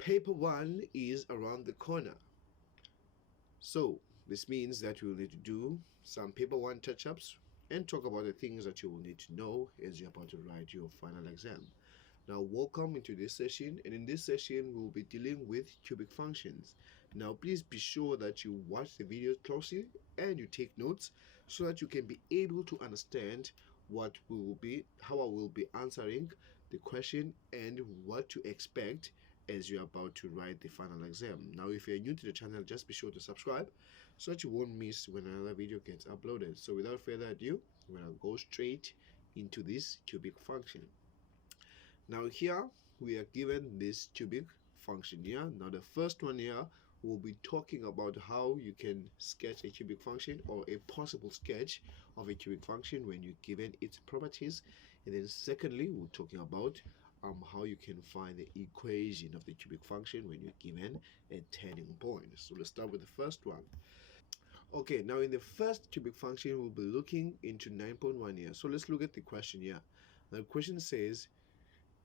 Paper 1 is around the corner. So this means that you will need to do some paper 1 touch-ups and talk about the things that you will need to know as you're about to write your final exam. Now welcome into this session, and in this session we'll be dealing with cubic functions. Now please be sure that you watch the video closely and you take notes so that you can be able to understand how I will be answering the question and what to expect as you're about to write the final exam. Now if you're new to the channel, just be sure to subscribe so that you won't miss when another video gets uploaded. So without further ado, we're gonna go straight into this cubic function. Now here we are given this cubic function here. Now the first one here, we'll be talking about how you can sketch a cubic function or a possible sketch of a cubic function when you're given its properties. And then secondly, we're talking about how you can find the equation of the cubic function when you're given a turning point. So let's start with the first one. Okay, now in the first cubic function, we'll be looking into 9.1 here. So let's look at the question here. The question says,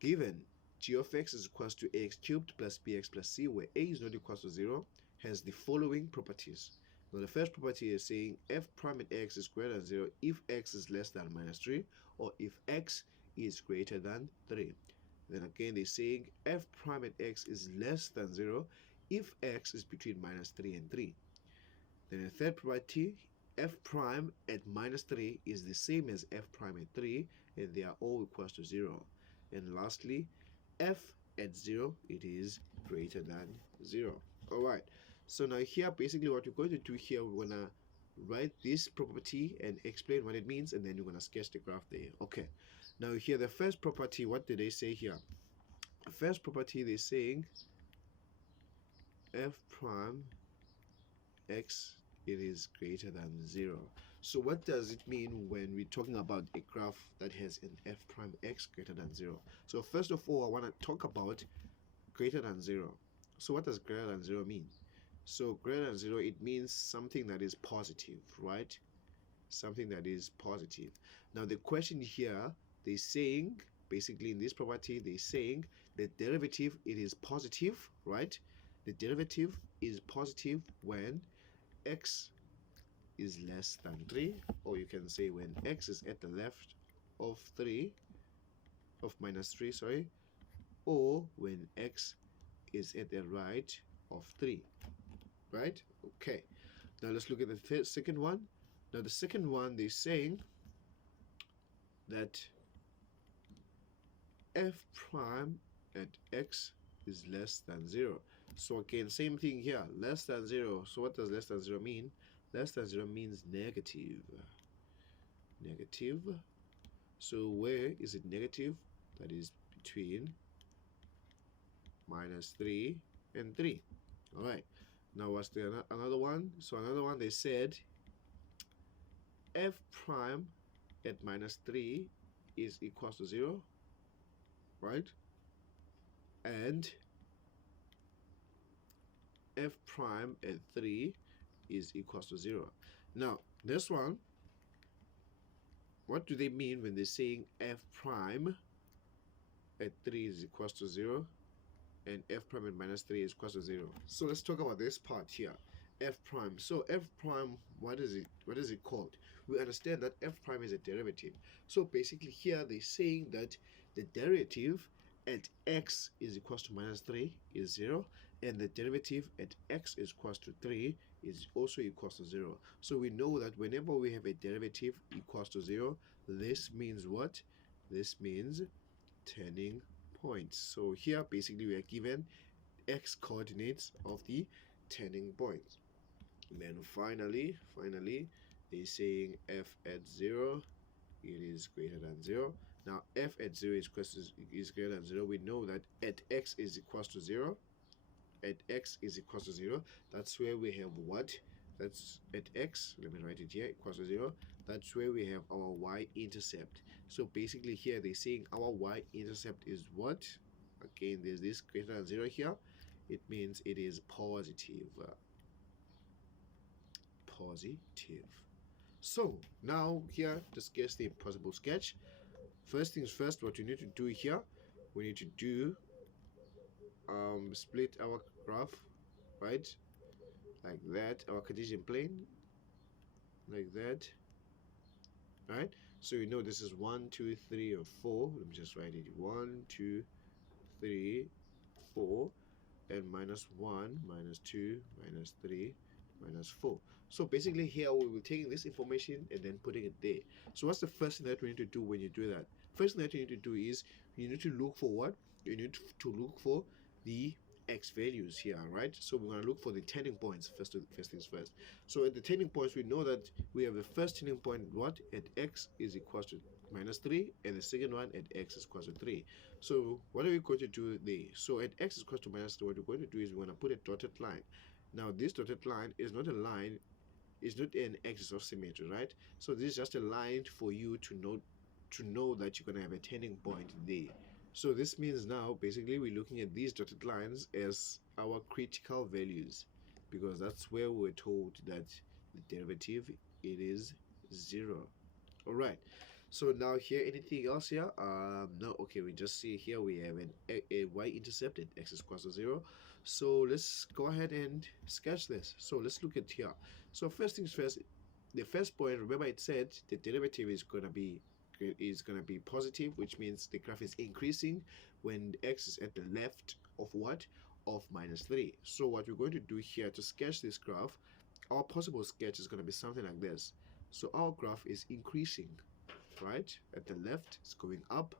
given g of x is equals to ax cubed plus bx plus c, where a is not equal to 0, has the following properties. Now the first property is saying f prime at x is greater than 0 if x is less than minus 3, or if x is greater than 3. Then again they're saying f prime at x is less than 0 if x is between minus 3 and 3. Then the third property, f prime at minus 3 is the same as f prime at 3, and they are all equals to 0. And lastly, f at 0, it is greater than 0. Alright, so now here basically what we're going to do here, we're going to write this property and explain what it means, and then you're going to sketch the graph there. Okay, now here the first property, what did they say here? The first property, they're saying f prime x, it is greater than 0. So what does it mean when we're talking about a graph that has an f prime x greater than 0? So first of all, I want to talk about greater than 0. So what does greater than 0 mean? So greater than 0, it means something that is positive, right? Something that is positive. Now the question here, they're saying, basically in this property, they're saying the derivative, it is positive, right? The derivative is positive when x is less than 3, or you can say when x is at the left of minus 3, sorry, or when x is at the right of 3, right? Okay, now let's look at the second one. Now the second one, they're saying that f prime at x is less than 0. So again, same thing here, less than 0. So what does less than 0 mean? Less than 0 means negative. Negative. So where is it negative? That is between minus 3 and 3. All right, now what's the another one? So another one, they said f prime at minus 3 is equals to 0, right? And f prime at 3 is equals to 0. Now this one, what do they mean when they're saying f prime at 3 is equals to 0 and f prime at minus 3 is equals to 0? So let's talk about this part here, f prime. So f prime, what is it called? We understand that f prime is a derivative. So basically here they're saying that the derivative at x is equals to minus 3 is 0, and the derivative at x is equals to 3 is also equals to 0. So we know that whenever we have a derivative equals to 0, this means what? This means turning points. So here basically we are given x coordinates of the turning points. And then finally they're saying f at 0, it is greater than 0. Now f at 0 is greater than 0. We know that at x is equals to 0. At x is equals to 0. That's where we have what? That's at x, let me write it here, equals to 0. That's where we have our y-intercept. So basically here they're saying our y-intercept is what? Again, there's this greater than 0 here. It means it is positive. Positive. So now here, discuss the possible sketch. First things first, what you need to do here, we need to do split our graph, right, like that, our Cartesian plane, like that, right? So you know this is 1, 2, 3, or 4. Let me just write it: 1, 2, 3, 4, and minus 1, minus 2, minus 3, minus 4. So basically here we will take this information and then putting it there. So what's the first thing that we need to do when you do that? First thing that you need to do is you need to look for what? You need to look for the x values here, right? So we're going to look for the turning points first things first. So at the turning points, we know that we have the first turning point, what, at x is equals to minus 3, and the second one at x is equals to 3. So what are we going to do there? So at x is equal to minus 3, what we're going to do is we're going to put a dotted line. Now this dotted line is not a line, it's not an axis of symmetry, right? So this is just a line for you to know that you're going to have a turning point there. So this means now basically we're looking at these dotted lines as our critical values, because that's where we're told that the derivative, it is 0. All right. So now here, anything else here? No. Okay, we just see here we have a y-intercept at x is equal to 0. So let's go ahead and sketch this. So let's look at here. So first things first, the first point, remember it said the derivative is gonna be positive, which means the graph is increasing when x is at the left of what? Of minus 3. So what we're going to do here to sketch this graph, our possible sketch is going to be something like this. So our graph is increasing, right? At the left, it's going up,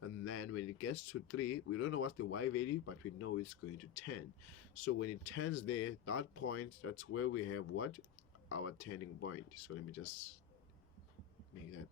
and then when it gets to 3, we don't know what's the y value, but we know it's going to 10. So when it turns there, that point, that's where we have what? Our turning point. So let me just make that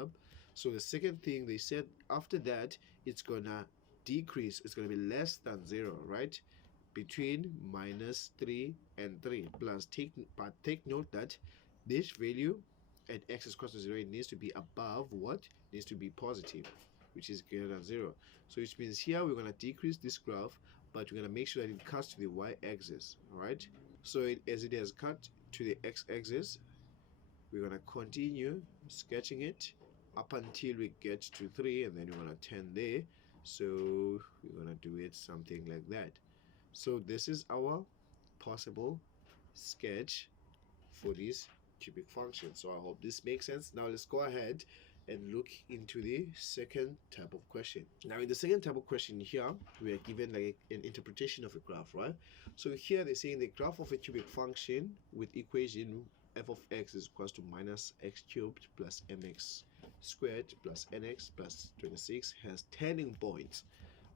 up. So the second thing they said, after that, it's gonna decrease. It's gonna be less than 0, right? Between minus 3 and 3 plus. But take note that this value at x is equal to 0, it needs to be above what? It needs to be positive, which is greater than 0. So which means here we're going to decrease this graph, but we're going to make sure that it cuts to the y-axis. All right. So as it has cut to the x-axis, we're going to continue sketching it up until we get to 3, and then we're going to turn there. So we're going to do it something like that. So this is our possible sketch for this cubic function. So I hope this makes sense. Now let's go ahead and look into the second type of question. Now in the second type of question here, we are given like an interpretation of a graph, right? So here they're saying the graph of a cubic function with equation f of x is equals to minus x cubed plus mx squared plus nx plus 26 has turning points,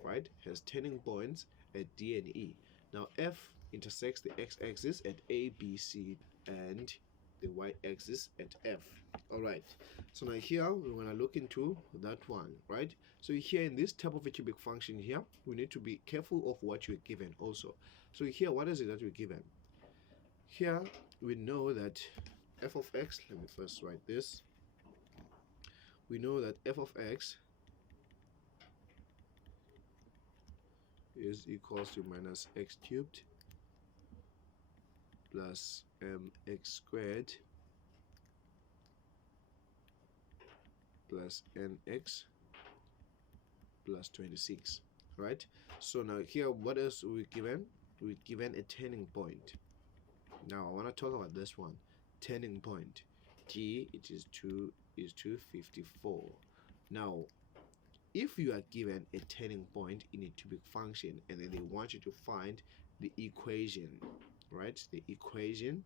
right? Has turning points at D and E. Now f intersects the x-axis at A, B, C, and the y-axis at F. All right. So now here we want to look into that one, right? So here in this type of a cubic function here, we need to be careful of what you're given also. So here, what is it that we're given? Here we know that f of x. Let me first write this. We know that f of x is equals to minus x cubed plus mx squared plus nx plus 26, right? So now here, what else are we given? We're given a turning point. Now I want to talk about this one, turning point. T, it is 254. Now if you are given a turning point in a cubic function and then they want you to find the equation, right? The equation,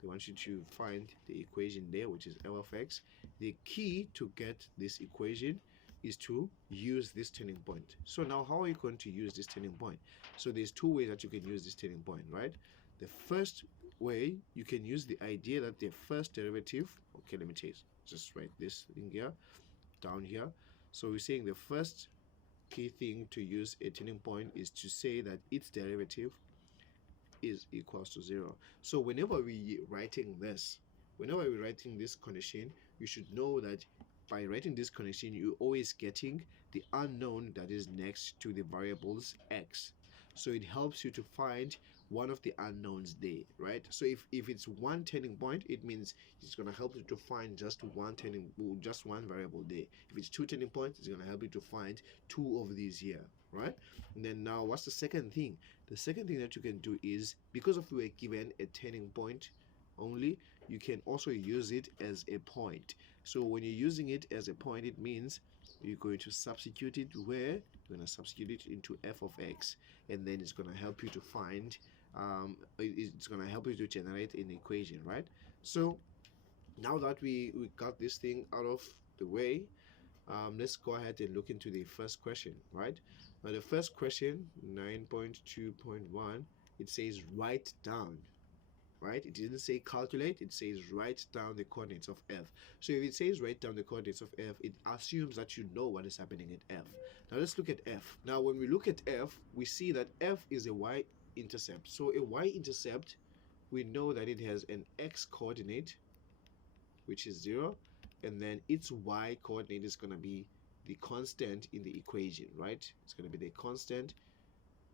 they want you to find the equation there, which is f of x. The key to get this equation is to use this turning point. So now how are you going to use this turning point? So there's two ways that you can use this turning point, right? The first way, you can use the idea that the first derivative, okay, let me just write this in here, down here. So we're saying the first key thing to use a turning point is to say that its derivative is equals to 0. So whenever we're writing this condition, you should know that by writing this condition, you're always getting the unknown that is next to the variables x. So it helps you to find one of the unknowns there, right? So if it's one turning point, it means it's going to help you to find just one variable there. If it's two turning points, it's going to help you to find two of these here, right? And then now what's the second thing? The second thing that you can do is, because if we were given a turning point only, you can also use it as a point. So when you're using it as a point, it means you're going to substitute it where you're going to substitute it into f of x, and then it's going to help you to find it's going to help you to generate an equation, right? So now that we got this thing out of the way, let's go ahead and look into the first question, right? Now the first question, 9.2.1, it says write down, right? It didn't say calculate, it says write down the coordinates of f. So if it says write down the coordinates of f, it assumes that you know what is happening at f. Now let's look at f. Now when we look at f, we see that f is a y-intercept. So a y-intercept, we know that it has an x coordinate, which is 0, and then its y coordinate is going to be the constant in the equation, right? It's going to be the constant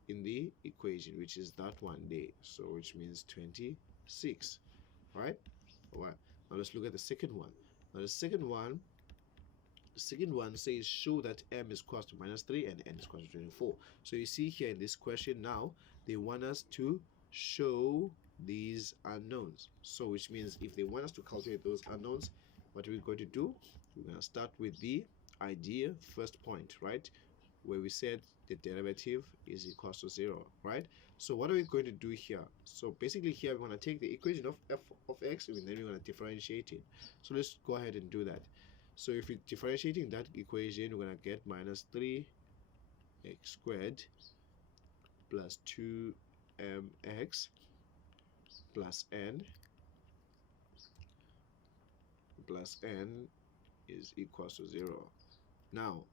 in the equation, which is that one there, so which means 26, right? All right, now let's look at the second one. Now the second one says show that m is equal to -3 and n is equal to 24. So you see here in this question now, they want us to show these unknowns. So which means if they want us to calculate those unknowns, what are we going to do? We're going to start with the idea first point, right? Where we said the derivative is equal to 0, right? So what are we going to do here? So basically here we're going to take the equation of f of x, and then we're going to differentiate it. So let's go ahead and do that. So if we're differentiating that equation, we're going to get -3x squared plus 2mx plus n is equal to 0. Now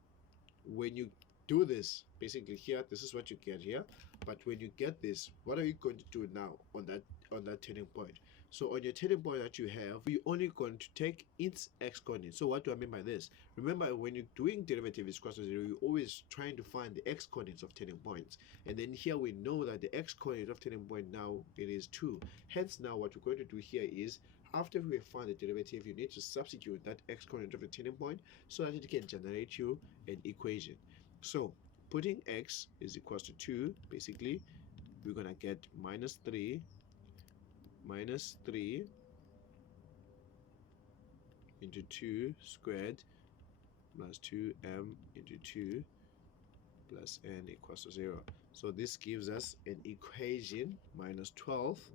when you do this, basically here, this is what you get here. But when you get this, what are you going to do now on that turning point? So on your turning point that you have, you're only going to take its x coordinate. So what do I mean by this? Remember, when you're doing derivative is equal to 0, you're always trying to find the x coordinates of turning points. And then here we know that the x coordinate of turning point now, it is 2. Hence now what we're going to do here is, after we have found the derivative, you need to substitute that x coordinate of the turning point so that it can generate you an equation. So putting x is equal to 2, basically we're gonna get -3 into 2 squared plus 2m into 2 plus n equals to 0. So this gives us an equation -12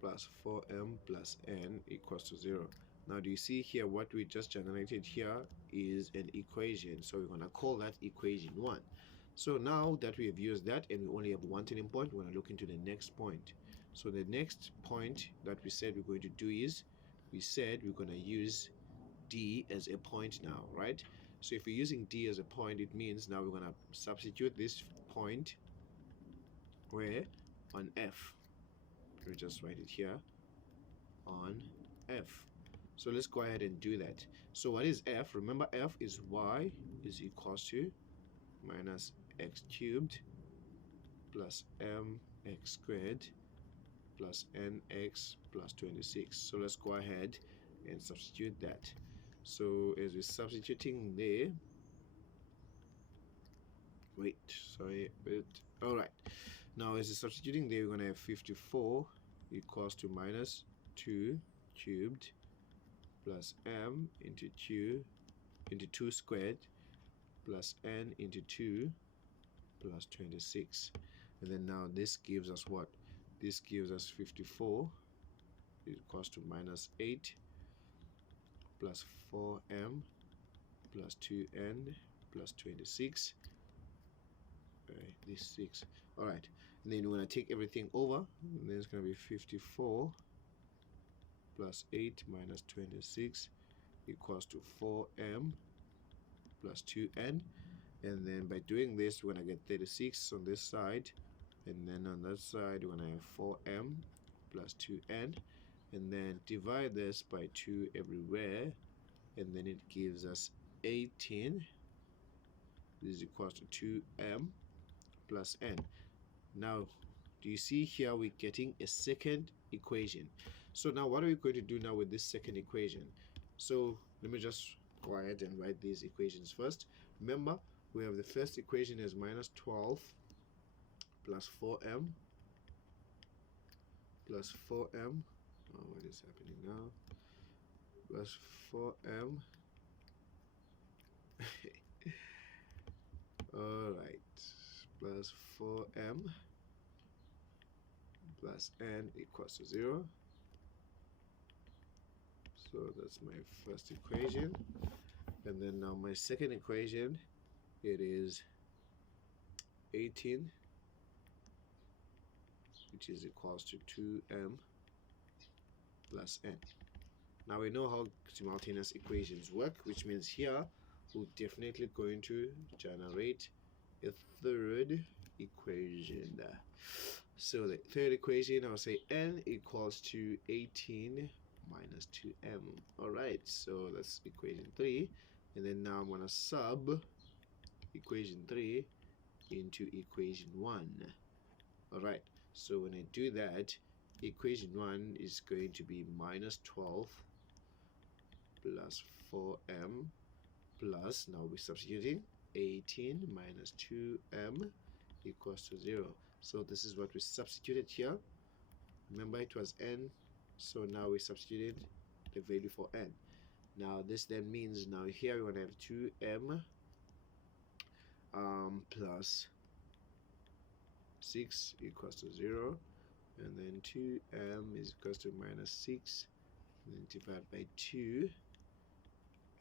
plus 4m plus n equals to 0. Now do you see here what we just generated here is an equation, so we're going to call that equation 1. So now that we have used that and we only have one turning point, we're going to look into the next point. So the next point that we said we're going to do is, we said we're going to use D as a point now, right? So if we're using D as a point, it means now we're going to substitute this point where on F. We just write it here on F. So let's go ahead and do that. So what is f? Remember, f is y is equals to minus x cubed plus mx squared plus nx plus 26. So let's go ahead and substitute that. So as we're substituting there, all right, now as we're substituting there, we're going to have 54 equals to minus 2 cubed plus m into 2 squared plus n into 2 plus 26. And then now this gives us what? This gives us 54 equals to minus 8 plus 4m plus 2n plus 26. Right, this 6. All right, and then we're going to take everything over, and then it's going to be 54 plus 8 minus 26 equals to 4m plus 2n. And then by doing this, we're going to get 36 on this side, and then on that side we're going to have 4m plus 2n, and then divide this by 2 everywhere, and then it gives us 18. This is equals to 2m plus n. Now do you see here we're getting a second equation? So now what are we going to do now with this second equation? So let me just go ahead and write these equations first. Remember, we have the first equation as minus 12 plus 4m plus 4m. Oh, what is happening now? Plus 4m. Alright, plus 4m plus n equals to 0. So that's my first equation. And then now my second equation, it is 18, which is equals to 2m plus n. Now we know how simultaneous equations work, which means here we're definitely going to generate a third equation. So the third equation, I'll say n equals to 18 minus 2m. Alright, so that's equation 3. And then now I'm going to sub equation 3 into equation 1. Alright, so when I do that, equation 1 is going to be minus 12 plus 4m plus, now we're substituting, 18 minus 2m equals to 0. So this is what we substituted here. Remember it was n, so now we substituted the value for n. Now this then means now here we're going to have 2m plus 6 equals to 0, and then 2m is equals to minus 6, and then divided by 2,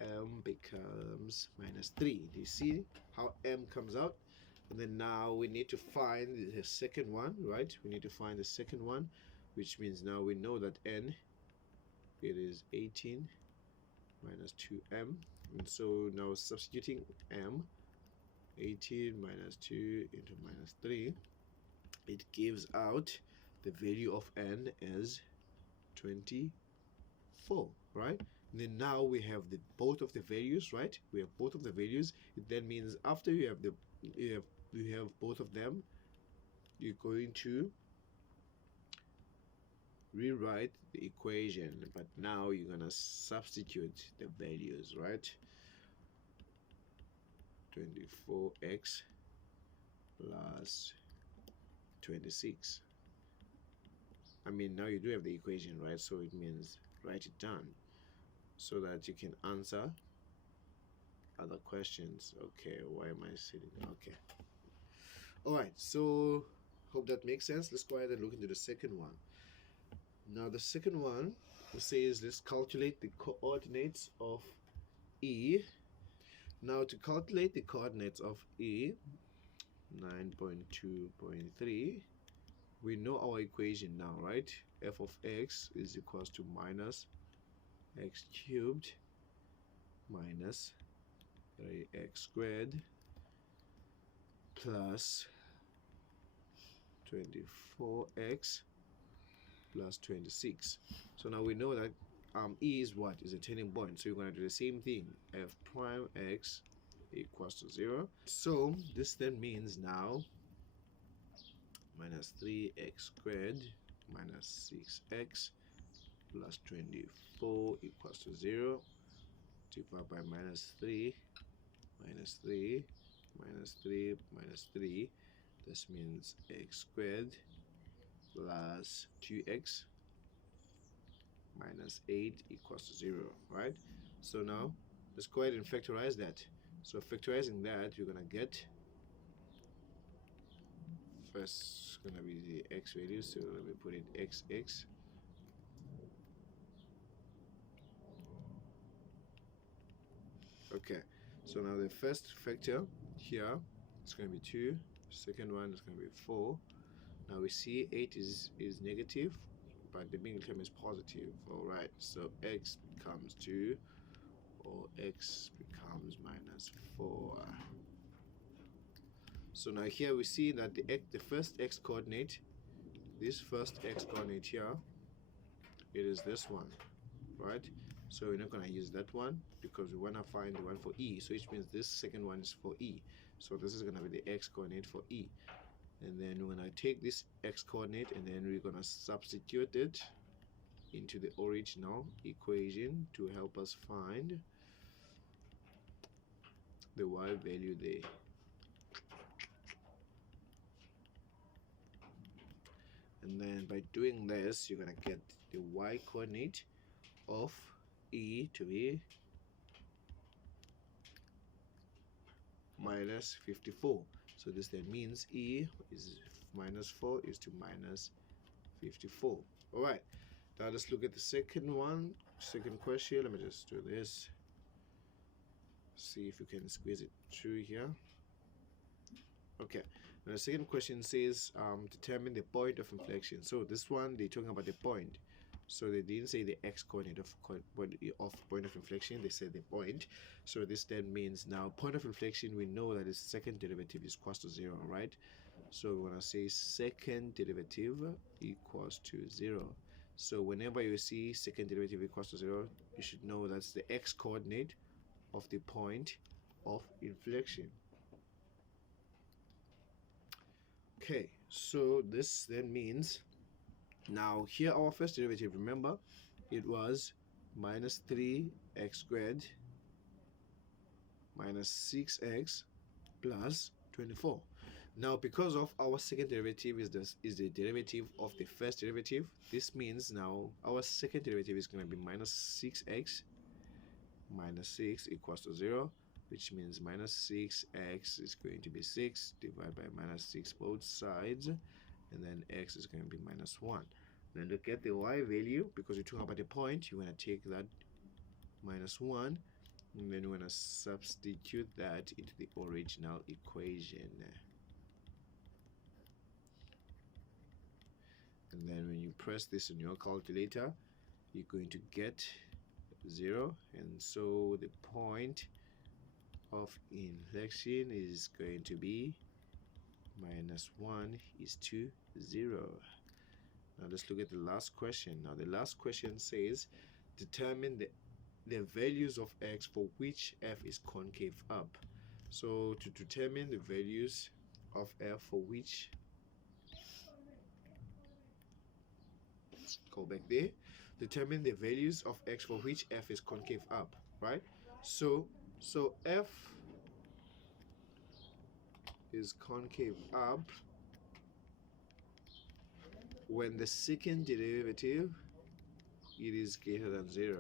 m becomes minus 3. Do you see how m comes out? And then now we need to find the second one, right? We need to find the second one, which means now we know that n, it is 18 minus 2m. And so now substituting m, 18 minus 2 into minus 3, it gives out the value of n as 24, right? And then now we have the both of the values, right? We have both of the values. It then means after you have you have both of them, you're going to rewrite the equation, but now you're gonna substitute the values, right? 24x plus 26. I mean, now you do have the equation, right? So it means write it down so that you can answer other questions. Okay, why am I sitting? Okay. Alright, so hope that makes sense. Let's go ahead and look into the second one. Now the second one says let's calculate the coordinates of E. Now to calculate the coordinates of E, 9.2.3, we know our equation now, right? F of x is equals to minus x cubed minus 3x squared plus 24x plus 26. So now we know that E is what? Is a turning point. So you're going to do the same thing. F prime x equals to 0. So this then means now minus 3x squared minus 6x plus 24 equals to 0. Divided by minus 3 minus 3 minus 3 minus 3. This means x squared plus 2x minus 8 equals to 0, right? So now let's go ahead and factorize that. So factorizing that, you're gonna get, first gonna be the x value, so let me put it xx okay. So now the first factor here is going to be 2, second one is going to be 4. Now we see 8 is negative, but the middle term is positive. Alright, so x becomes 2, or x becomes minus 4. So now here we see that the first x coordinate, this first x coordinate here, it is this one, right? So we're not going to use that one because we want to find the one for E. So which means this second one is for E. So this is going to be the x coordinate for E. And then we're going to take this x coordinate and then we're going to substitute it into the original equation to help us find the y value there. And then by doing this, you're going to get the y coordinate of e to be minus 54. So this then means e is minus 4 is to minus 54. All right, now let's look at the second question. Let me just do this, see if you can squeeze it through here. Okay, now the second question says determine the point of inflection. So this one, they're talking about the point, so they didn't say the x coordinate of point of inflection, they said the point. So this then means now point of inflection, we know that the second derivative is equals to 0, right? So we're going to say second derivative equals to 0. So whenever you see second derivative equals to 0, you should know that's the x coordinate of the point of inflection. Okay, so this then means now here our first derivative, remember, it was minus 3x squared minus 6x plus 24. Now because of our second derivative is the derivative of the first derivative, this means now our second derivative is going to be minus 6x minus 6 equals to 0, which means minus 6x is going to be 6 divided by minus 6 both sides, and then x is going to be minus 1. Then to get the y value, because we're talking about the point, you want to take that minus 1, and then you want to substitute that into the original equation. And then when you press this on your calculator, you're going to get 0, and so the point of inflection is going to be minus 1 is to 0. Now let's look at the last question. Now the last question says determine the values of x for which f is concave up. So to determine the values of f for which, go back there, determine the values of x for which f is concave up, right? So f is concave up when the second derivative it is greater than 0.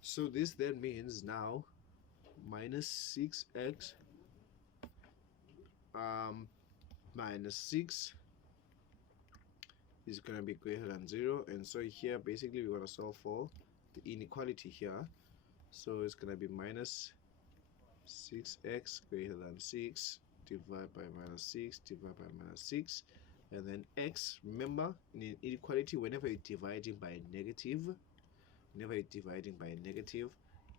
So this then means now minus 6x minus 6 is going to be greater than 0, and so here basically we're going to solve for the inequality here. So it's going to be minus 6x greater than 6 divided by minus 6 divided by minus 6, and then x, remember in an inequality, whenever you're dividing by a negative,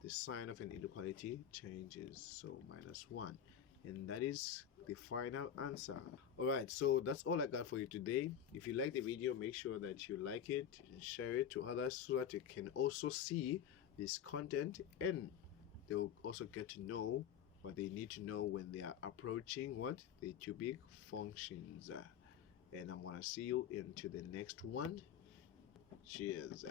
the sign of an inequality changes, so minus 1, and that is the final answer. Alright, so that's all I got for you today. If you like the video, make sure that you like it and share it to others so that you can also see this content, and they'll also get to know what they need to know when they are approaching what the cubic functions. And I'm gonna see you into the next one. Cheers.